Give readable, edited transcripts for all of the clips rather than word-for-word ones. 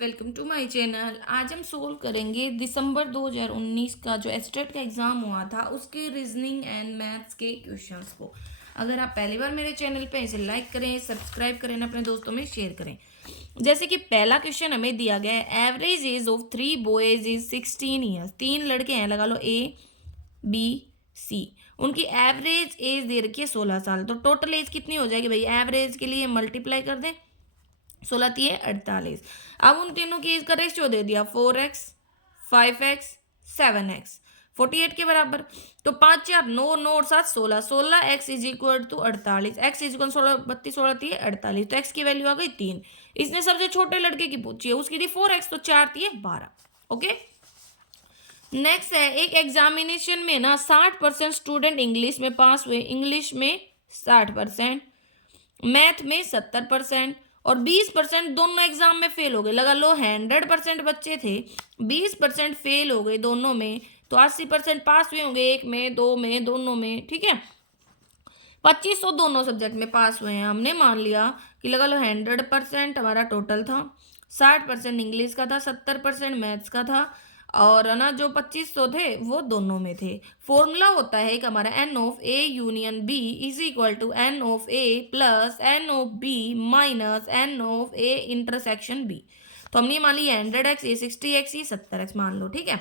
Welcome to my channel. आज हम solve करेंगे दिसंबर 2019 का जो एस्टेट का एग्ज़ाम हुआ था उसके रीजनिंग एंड मैथ्स के क्वेश्चंस को। अगर आप पहली बार मेरे चैनल पे इसे लाइक करें, सब्सक्राइब करें, अपने दोस्तों में शेयर करें। जैसे कि पहला क्वेश्चन हमें दिया गया है, average age of 3 boys is 16 years. 3 लड़के हैं, लगा लो A B C। उनकी एवरेज एज दे रखी है 16 साल। तो टोटल एज कितनी हो जाएगी भाई? एवरेज के लिए मल्टीप्लाई कर दें, 16 3 48। अब उन तीनों की एज का रेशियो दे दिया 4x 5x 7x 48 के बराबर। तो 5 4 9 9 और 7 16 16x is equal to 48। x is equal 16 32 16 3 48। तो x की वैल्यू आ गई 3। इसने सबसे छोटे लड़के की पूछी है, उसकी थी 4x, तो 4 3 12। ओके, नेक्स्ट है, एक एग्जामिनेशन में ना 60% स्टूडेंट इंग्लिश में पास हुए, इंग्लिश में 60%, मैथ में 70% और 20% दोनों एग्जाम में फेल हो गए। लगा लो 100% बच्चे थे, 20% फेल हो गए दोनों में, तो 80% पास हुए होंगे, एक में, दो में, दोनों में। ठीक है, 2500 दोनों सब्जेक्ट में पास हुए हैं। हमने मान लिया कि लगा लो 100% हमारा टोटल था, 60% इंग्लिश का था, 70% मैथ्स का था, और ना जो 2500 थे वो दोनों में थे। फॉर्मूला होता है एक हमारा n of A union B is equal to n of A plus n of B minus n of A intersection B. तो हमने मान लिया 100x, ये 60x, ये 70x मान लो। ठीक है,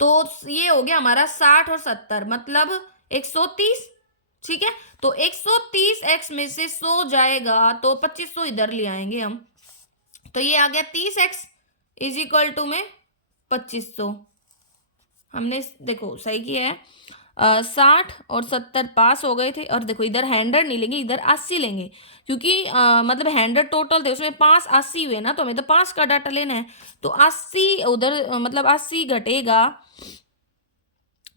तो ये हो गया हमारा 60 और 70 मतलब 130। ठीक है, तो 130x में से 100 जाएगा तो 2500 इधर ले आएंगे हम, तो ये आ गया 30x इज इक्वल टू में 2500। हमने देखो सही किया है, 60 और 70 पास हो गए थे, और देखो इधर 100 नहीं लेंगे, इधर 80 लेंगे, क्योंकि मतलब 100 टोटल थे, उसमें 5 80 हुए ना, तो हमें तो 5 का डाटा लेना है। तो 80 उधर मतलब 80 घटेगा,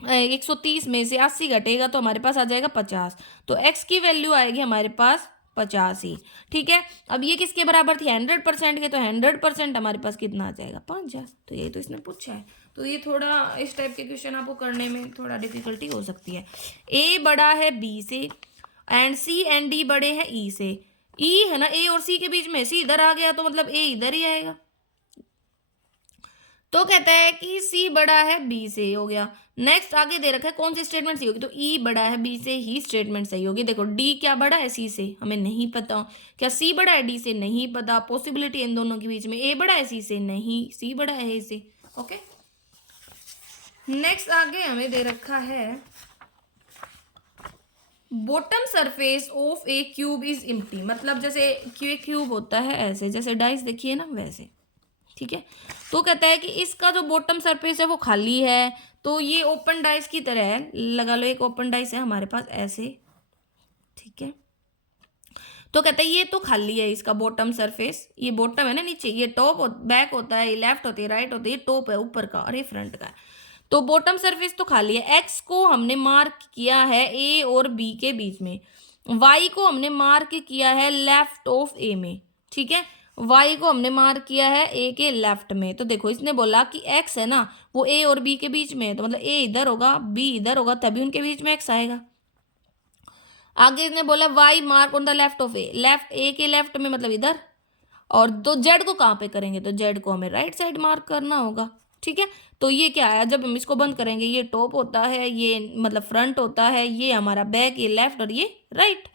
130 में से 80 घटेगा तो हमारे पास आ जाएगा 50। तो x की वैल्यू आएगी हमारे पास 50 ही। ठीक है, अब ये किसके बराबर थी? 100% के, तो 100% हमारे पास कितना आ जाएगा? 5000। तो ये तो इसने पूछा है, तो ये थोड़ा इस टाइप के क्वेश्चन आपको करने में थोड़ा डिफिकल्टी हो सकती है। a बड़ा है b से एंड c एंड d बड़े हैं e से। e है ना a और c के बीच में, c इधर आ गया तो मतलब a इधर ही आएगा। तो कहता है कि C बड़ा है B से, हो गया। नेक्स्ट आगे दे रखा है कौन सी स्टेटमेंट सही होगी, तो E बड़ा है B से ही स्टेटमेंट सही होगी। देखो D क्या बड़ा है C से, हमें नहीं पता। क्या C बड़ा है D से, नहीं पता। पॉसिबिलिटी इन दोनों के बीच में, A बड़ा है C से, नहीं, C बड़ा है A से। ओके, नेक्स्ट आगे हमें दे रखा है bottom surface of A cube is empty. मतलब जैसे क्यूब होता है ऐसे, जैसे डाइस देखिए ना वैसे। ठीक है, तो कहता है कि इसका जो बॉटम सरफेस है वो खाली है, तो ये ओपन डाइस की तरह है। लगा लो एक ओपन डाइस है हमारे पास ऐसे। ठीक है, तो कहता है ये तो खाली है, इसका बॉटम सरफेस, ये बॉटम है ना नीचे, ये टॉप बैक होता है, ये लेफ्ट होती है, राइट होती है, ये टॉप है ऊपर का और ये फ्रंट का है। तो बॉटम सरफेस तो खाली है। एक्स को हमने मार्क किया है ए और बी के बीच में, वाई को हमने मार्क किया है लेफ्ट ऑफ ए में। ठीक है, वाई को हमने मार्क किया है ए के लेफ्ट में। तो देखो इसने बोला कि एक्स है ना वो ए और बी के बीच में है, तो मतलब ए इधर होगा बी इधर होगा, तभी उनके बीच में एक्स आएगा। आगे इसने बोला Y mark on the left of A, left A के लेफ्ट में मतलब इधर, और तो जेड को कहाँ पे करेंगे, तो जेड को हमें राइट साइड मार्क करना होगा। ठीक है, तो ये क्या है, जब हम इसको बंद करेंगे ये टॉप होता है, ये मतलब फ्रंट होता है, ये हमारा बैक, ये लेफ्ट और ये राइट।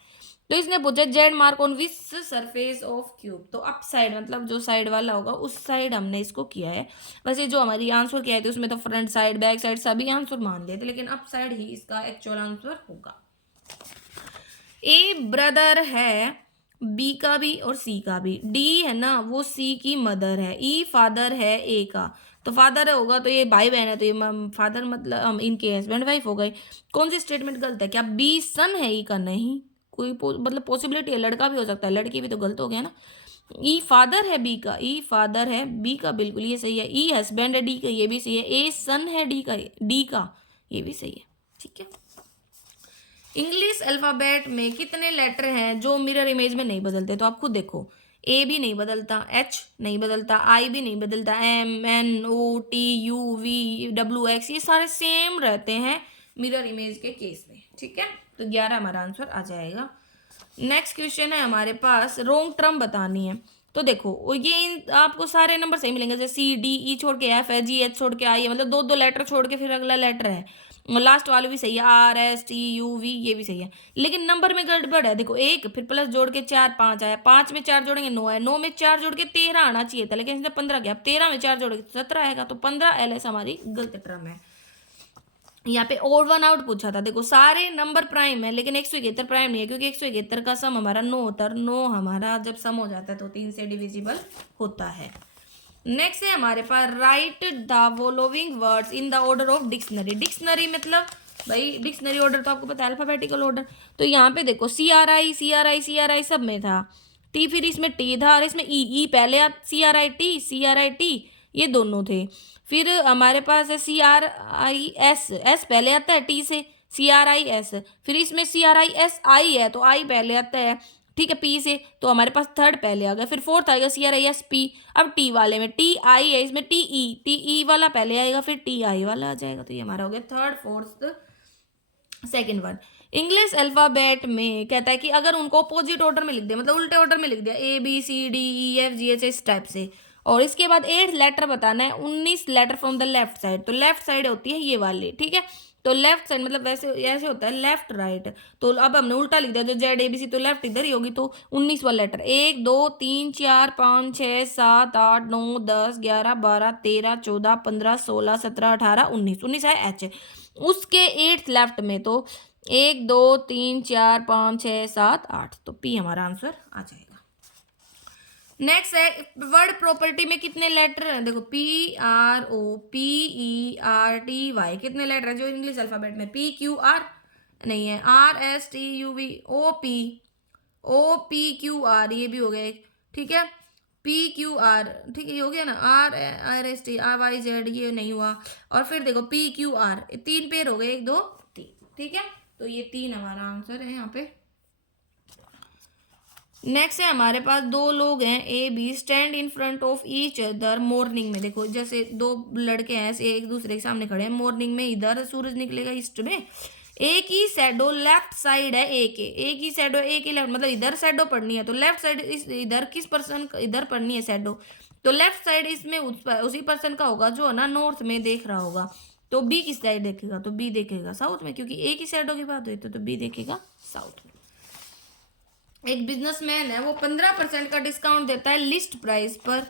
तो इसने पूछा Z mark on which surface of cube, तो अप साइड मतलब जो साइड वाला होगा उस साइड हमने इसको किया है। वैसे जो हमारी आंसर किया है उसमें तो फ्रंट साइड बैक साइड सभी आंसर मान लिए थे, लेकिन अप साइड ही इसका एक्चुअल आंसर होगा। ए ब्रदर है बी का भी और सी का भी, डी है ना वो सी की मदर है, ई फादर है ए का, तो फादर होगा तो ये भाई बहन है, तो ये फादर मतलब इनके हस्बैंड वाइफ हो गए। कौन सी स्टेटमेंट गलत है? क्या बी सन है ई का? नहीं, कोई मतलब पॉसिबिलिटी है, लड़का भी हो सकता है, लड़की भी, तो गलत हो गया ना। ई फादर है बी का, ई फादर है बी का, बिल्कुल ये सही है। ई हस्बैंड है डी का, ये भी सही है। ए सन है डी का, ये भी सही है। ठीक है, इंग्लिश अल्फ़ाबेट में कितने लेटर हैं जो मिरर इमेज में नहीं बदलते? तो आप खुद देखो, ए भी नहीं बदलता, एच नहीं बदलता, आई भी नहीं बदलता, M N O T U V W X, ये सारे सेम रहते हैं मिरर इमेज के केस में। ठीक है, तो 11 हमारा आंसर आ जाएगा। नेक्स्ट क्वेश्चन है हमारे पास, रोंग टर्म बतानी है। तो देखो ये आपको सारे नंबर सही मिलेंगे, जैसे सी डी ई छोड़ के एफ है, जी एच छोड़ के आई है, मतलब 2 लेटर छोड़ के फिर अगला लेटर है, लास्ट वाले भी सही है, R S T U V ये भी सही है, लेकिन नंबर में गड़बड़ है। देखो 1 फिर प्लस जोड़ के 4 5 आया, 5 में 4 जोड़ेंगे 9 है, 9 में 4 जोड़ के 13 आना चाहिए था, लेकिन इसने 15 किया। अब 13 में 4 जोड़ेंगे 17 आएगा, तो 15 एल एस हमारी गलत टर्म है। यहाँ पे ओड वन आउट पूछा था, देखो सारे नंबर प्राइम है लेकिन 171 प्राइम नहीं है, क्योंकि 171 का सम हमारा 9 होता है, 9 हमारा जब सम हो जाता है तो 3 से डिविजिबल होता है। नेक्स्ट है हमारे पास write the following words in the order of dictionary. Dictionary मतलब भाई डिक्शनरी ऑर्डर तो आपको पता है, अल्फाबेटिकल ऑर्डर। तो यहाँ पे देखो सी आर आई सब में था, टी फिर इसमें टी था, और इसमें ई पहले सी आर आई टी ये दोनों थे। फिर हमारे पास है सी आर आई एस पहले आता है टी से, सी आर आई एस, फिर इसमें सी आर आई एस आई है तो आई पहले आता है, ठीक है, पी से, तो हमारे पास थर्ड पहले आ गया, फिर फोर्थ आएगा C R I S P. अब टी वाले में टी आई है, इसमें टी ई वाला पहले आएगा, फिर टी आई वाला आ जाएगा, तो ये हमारा हो गया third fourth second one. English alphabet में कहता है कि अगर उनको अपोजिट ऑर्डर में लिख दिया, मतलब उल्टे ऑर्डर में लिख दिया, A B C D E F G H इस टाइप से, और इसके बाद 8 लेटर बताना है, 19 letter from the left side. तो लेफ्ट साइड होती है ये वाली, ठीक है, तो लेफ्ट साइड मतलब वैसे ऐसे होता है लेफ्ट राइट, तो अब हमने उल्टा लिख दिया, जो जेड ए बी सी तो लेफ्ट इधर ही होगी, तो 19 वाला लेटर 1 2 3 4 5 6 7 8 9 10 11 12 13 14 15 16 17 18 19 19 है एच। उसके 8 लेफ्ट में तो 1 2 3 4 5 6 7 8, तो पी हमारा आंसर आ जाएगा। नेक्स्ट है वर्ड प्रॉपर्टी में कितने लेटर हैं, देखो P R O P E R T Y कितने लेटर है जो इंग्लिश अल्फाबेट में, पी क्यू आर नहीं है, R S T U V O P Q R ये भी हो गया एक, ठीक है, पी क्यू आर ठीक है ये हो गया ना, R R S T R Y Z ये नहीं हुआ, और फिर देखो पी क्यू आर 3 पेयर हो गए, 1 2 3, ठीक है, तो ये 3 हमारा आंसर है यहाँ पे। नेक्स्ट है हमारे पास 2 लोग हैं A B stand in front of each other morning में। देखो जैसे 2 लड़के हैं ऐसे एक दूसरे के सामने खड़े हैं, मॉर्निंग में इधर सूरज निकलेगा ईस्ट में, एक ही शैडो लेफ्ट साइड है ए के, एक ही शैडो एक ही लेफ्ट, मतलब इधर शैडो पड़नी है तो लेफ्ट साइड इस इधर किस पर्सन इधर पड़नी है शैडो, तो लेफ्ट साइड इसमें उसी पर्सन का होगा जो है ना नॉर्थ में देख रहा होगा, तो बी किस साइड देखेगा, तो बी देखेगा साउथ में, क्योंकि एक ही शैडो की बात हुई तो बी देखेगा साउथ में। एक बिजनेसमैन है वो 15% का डिस्काउंट देता है लिस्ट प्राइस पर,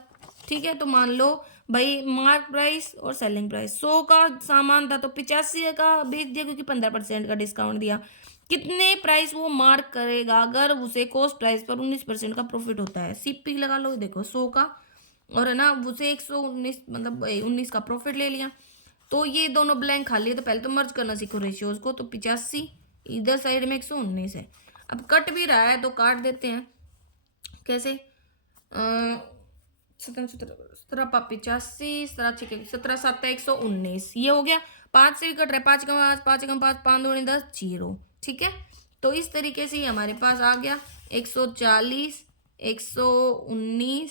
ठीक है, तो मान लो भाई मार्क प्राइस और सेलिंग प्राइस 100 का सामान था तो 85 का बेच दिया क्योंकि 15% का डिस्काउंट दिया। कितने प्राइस वो मार्क करेगा अगर उसे कॉस्ट प्राइस पर 19% का प्रॉफिट होता है, सीपी लगा लो, देखो 100 का और है ना उसे 119 मतलब 19 का प्रॉफिट ले लिया, तो ये दोनों ब्लैंक खाली है, तो पहले तो मर्ज करना सीखो रेशियोज को, तो 85 इधर साइड में 119 है, अब कट भी रहा है तो काट देते हैं, कैसे 17 85 17 7 119 ये हो गया, 5 से भी कट रहा है, 5 कम 5 कम 5 5 2 10 0, ठीक है, तो इस तरीके से हमारे पास आ गया 140 119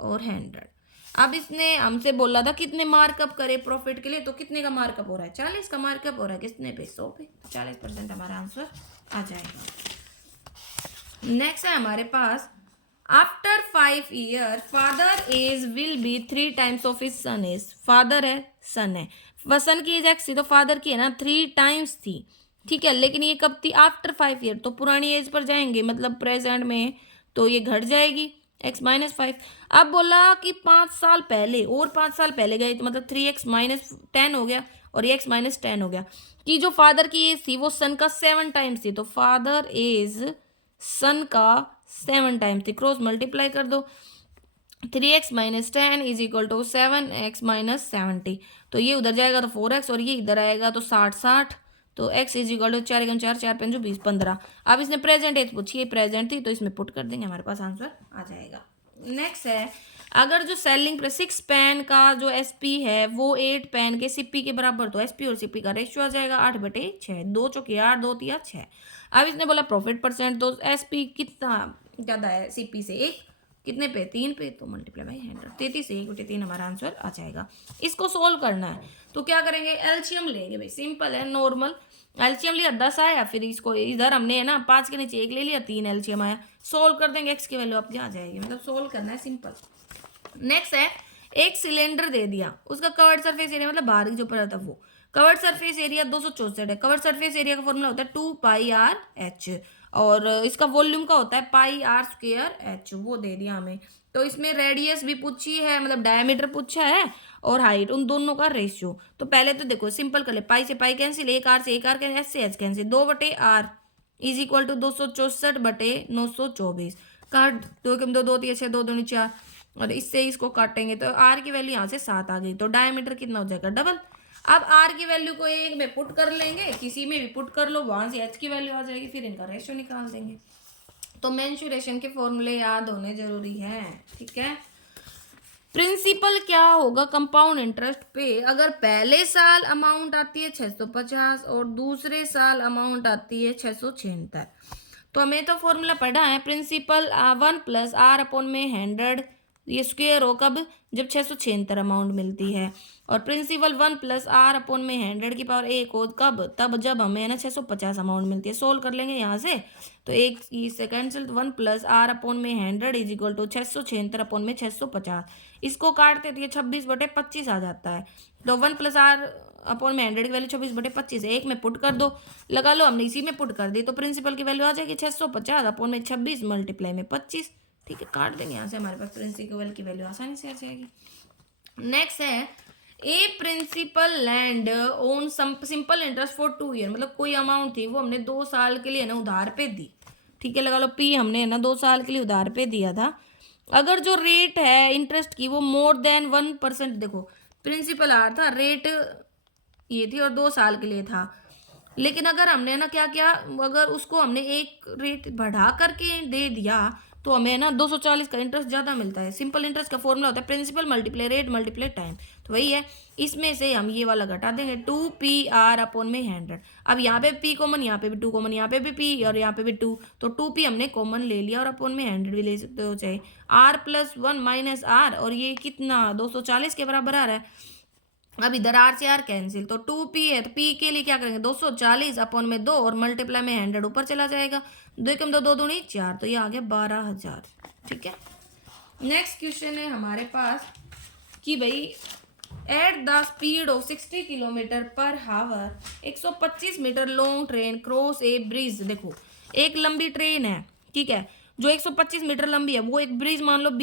और 100। अब इसने हमसे बोला था कितने मार्कअप करे प्रॉफिट के लिए, तो कितने का मार्कअप हो रहा है, 40 का मार्कअप हो रहा है, कितने पे 100 पे, 40% हमारा आंसर आ जाएगा। नेक्स्ट है हमारे पास after 5 year father age will be 3 times of his son age, father है सन है, सन की एज एक्स थी तो फादर की है ना 3 टाइम्स थी, ठीक है, लेकिन ये कब थी आफ्टर 5 ईयर, तो पुरानी एज पर जाएंगे मतलब प्रेजेंट में, तो ये घट जाएगी x-5। अब बोला कि 5 साल पहले और 5 साल पहले गए तो मतलब 3x-10 हो गया और ये x-10 हो गया, कि जो फादर की एज थी वो सन का 7 टाइम्स थी, तो फादर एज सन का 7 टाइम्स थी, क्रॉस मल्टीप्लाई कर दो, 3x-10 is equal to 7x-70, तो ये उधर जाएगा तो 4x और ये इधर आएगा तो 60 तो x इज इक्वल टू 4 × 4 4 5 20 15। अब इसने प्रेजेंट एज पूछी है, प्रेजेंट थी तो इसमें पुट कर देंगे, हमारे पास आंसर आ जाएगा। नेक्स्ट है अगर जो सेलिंग पर 6 पेन का जो SP है वो 8 पेन के CP के बराबर, तो SP और CP का रेशियो आ जाएगा 8/6, 2 चौके 8 2 तिया 6। अब इसने बोला प्रॉफिट परसेंट, तो SP कितना ज़्यादा है CP से, 1 कितने पे 3 पे, तो मल्टीप्लाई बाई 100, 33 से 1/3 हमारा आंसर आ जाएगा। इसको सोल्व करना है तो क्या करेंगे, एलसीएम लेंगे भाई, सिंपल है नॉर्मल, एलसीएम लिया 10 आया, फिर इसको इधर हमने है ना 5 के नीचे 1 ले लिया 3 एलसीएम आया, सोल्व कर देंगे, एक्स की वैल्यू आपकी आ जाएगी, मतलब सोल्व करना है, सिंपल। नेक्स्ट है, एक सिलेंडर दे दिया, उसका कवर्ड सरफेस एरिया मतलब बाहर की जो परत है वो, कवर्ड सरफेस एरिया 264 है। कवर्ड सरफेस एरिया का फॉर्मूला होता है 2πr/h, और इसका वॉल्यूम का होता है πr²h, वो दे दिया हमें। तो इसमें रेडियस भी पूछी है, मतलब डायमीटर पूछा है, और हाइट, उन दोनों का रेशियो। तो पहले तो देखो सिंपल कर ले, पाई से पाई कैंसिल, एक आर से एक आर कैंसिल, एच से H cancel, 2/r is equal to 264/924, काट, 2 2 6 2 2 4, और इससे इसको काटेंगे तो आर की वैल्यू यहाँ से 7 आ गई, तो डायमीटर कितना हो जाएगा, डबल। अब आर की वैल्यू को एक में पुट कर लेंगे, किसी में भी पुट कर लो, वहां से एच की वैल्यू आ जाएगी, फिर इनका रेशियो निकाल देंगे। तो मेंसुरेशन के फॉर्मूले याद होने जरूरी है, ठीक है। प्रिंसिपल क्या होगा कंपाउंड इंटरेस्ट पे, अगर पहले साल अमाउंट आती है 650 और दूसरे साल अमाउंट आती है 676, तो हमें तो फॉर्मूला पढ़ा है, प्रिंसिपल 1+r/100, ये स्क्वायर हो कब, जब 676 अमाउंट मिलती है, और प्रिंसिपल 1+r/100 की पावर 1 हो कब, तब जब हमें ना 650 अमाउंट मिलती है। सोल्व कर लेंगे यहाँ से, तो एक इससे cancel, 1+r/100 is equal to 676/650, इसको काटते तो ये 26/25 आ जाता है। तो 1+r/100 की वैल्यू 26/25 है, एक में पुट कर दो, लगा लो, हमने इसी में पुट कर दी, तो प्रिंसिपल की वैल्यू आ जाएगी 650/26 मल्टीप्लाई में 25, ठीक है, काट देंगे यहाँ से, हमारे पास प्रिंसिपल की वैल्यू आसानी से आ जाएगी। नेक्स्ट है, a principal lent on simple interest for 2 year, मतलब कोई अमाउंट थी वो हमने 2 साल के लिए ना उधार पे दी, ठीक है, लगा लो पी हमने ना 2 साल के लिए उधार पे दिया था। अगर जो रेट है इंटरेस्ट की वो मोर देन 1%, देखो प्रिंसिपल आर था, रेट ये थी और 2 साल के लिए था, लेकिन अगर हमने ना क्या किया, अगर उसको हमने एक रेट बढ़ा करके दे दिया तो हमें ना 240 का इंटरेस्ट ज़्यादा मिलता है। सिंपल इंटरेस्ट का फॉर्मूला होता है principal multiply rate multiply time, तो वही है, इसमें से हम ये वाला घटा देंगे 2πr/100। अब यहाँ पे p कॉमन, यहाँ पे भी 2 कॉमन, यहाँ पे भी p और यहाँ पे भी 2, तो 2p हमने कॉमन ले लिया, और अपॉन में 100 भी ले सकते हो, चाहे r+1 - r, और ये कितना 240 के बराबर आ रहा है। अब इधर आर से आर कैंसिल, तो 2p है, तो p के लिए क्या करेंगे 240 अपॉन में 2 और मल्टीप्लाई में 100 ऊपर चला जाएगा, 2 कम 2 2 दूनी 4, तो ये आ गया 12,000, ठीक है। नेक्स्ट क्वेश्चन है हमारे पास कि भाई at the speed of 60 km/h 125 metre long train cross a bridge, देखो एक लंबी ट्रेन है, ठीक है, जो 125 मीटर लंबी है, वो एक ब्रिज मान लो b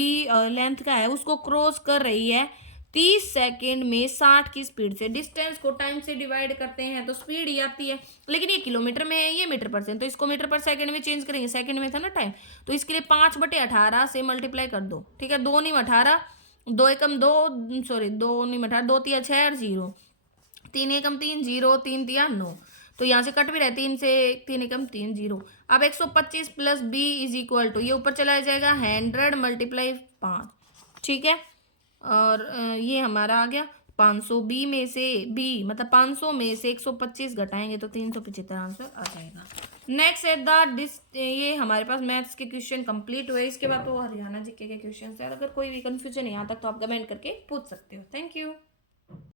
लेंथ का है, उसको क्रॉस कर रही है 30 सेकेंड में 60 की स्पीड से। डिस्टेंस को टाइम से डिवाइड करते हैं तो स्पीड ही आती है, लेकिन ये किलोमीटर में है, ये मीटर पर सेकंड, तो इसको मीटर पर सेकंड में चेंज करेंगे, सेकंड में था ना टाइम, तो इसके लिए 5/18 से मल्टीप्लाई कर दो, ठीक है, 2 नहीं 18, 2 एकम 2, सॉरी 2 नहीं 18, 2 तिया 6 और 0, 3 एकम 3 0, 3 तिया 9, तो यहाँ से कट भी रहे, 3 से 3 एकम 3 0। अब 125 plus b is equal to, ये ऊपर चला जाएगा 100 मल्टीप्लाई 5, ठीक है, और ये हमारा आ गया 500, b में से b मतलब 500 में से 125 घटाएंगे तो 375 आंसर आ जाएगा। नेक्स्ट एट द ये हमारे पास मैथ्स के क्वेश्चन कंप्लीट हुए, इसके बाद तो हरियाणा जीके के क्वेश्चन है, अगर कोई भी कंफ्यूजन है यहाँ तक तो आप कमेंट करके पूछ सकते हो। Thank you.